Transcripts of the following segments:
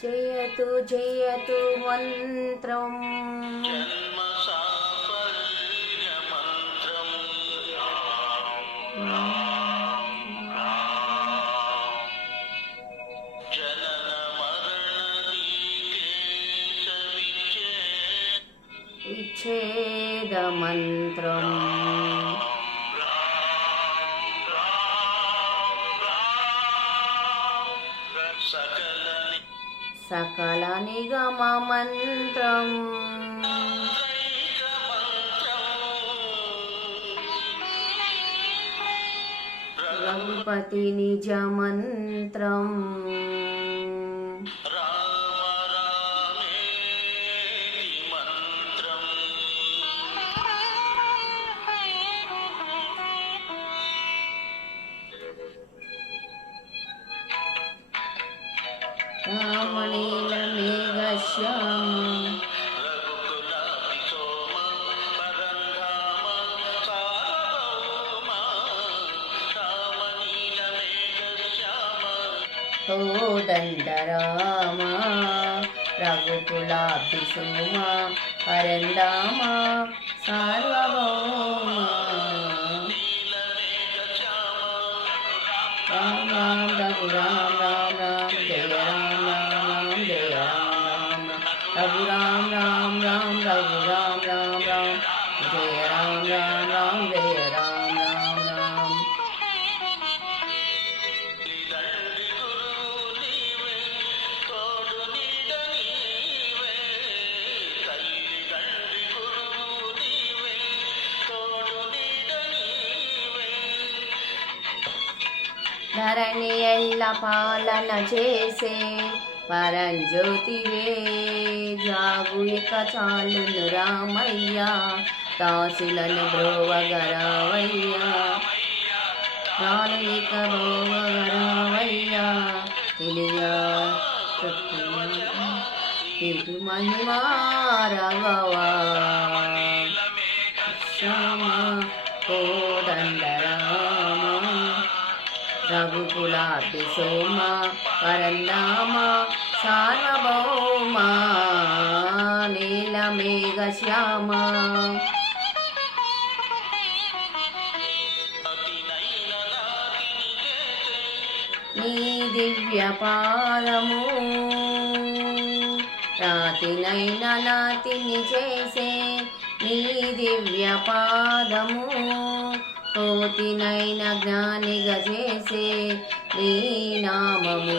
జయతు జయతు మంత్రం విచ్ఛేద మంత్రం సకల నిగమ మంత్రం రఘుపతి నిజ మంత్రం రామణీల మేఘశ్యామ కోదండ రామ రఘుకులాబ్ధి సోమ పరంధామ సార్వభౌమ రామ రామ రఘు రామ రామ రామ జయ రామ రామ జయ రామ రఘు రామ రామ రామ రఘు రామ రామ రామ జయ రామ రామ రామ జయ రామ రామ రామ ధరణి ఎల్ల పాలన చేసే పరంజ్యోతివే జాగు ఇక చాలును రామయ్య దాసులను బ్రోవగరావయ్య చాలు ఇక బ్రోవగరావయ్య తెలియా ఇటు మహిమారగవా శ్యామ కోదండ రామ రఘుకులాబ్ధి సోమ పరంధామ సార్వభౌమ నీల మేఘ శ్యామ నీ దివ్య పాదము రాతినైనా నాతిని చేసే నీ దివ్య పాదము కోతినైన జ్ఞానిగా చేసే నీ నామము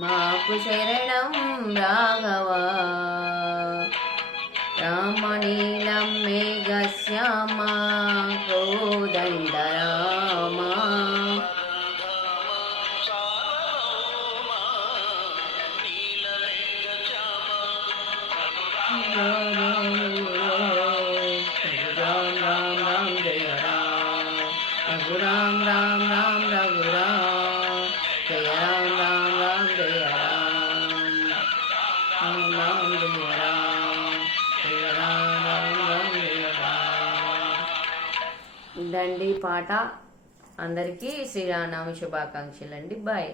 మాకు శరణం రాఘవా రామణీలం మేఘశ్యామ కోదండ రామ రామ రామ రామ జయ రామ రఘు రామ రామ రామ రఘు రామ జయ రామ రామ రామ జయ రామ రామ జయ రామ. ఇదండి పాట. అందరికీ శ్రీరామనవమి శుభాకాంక్షలు అండి. బాయ్.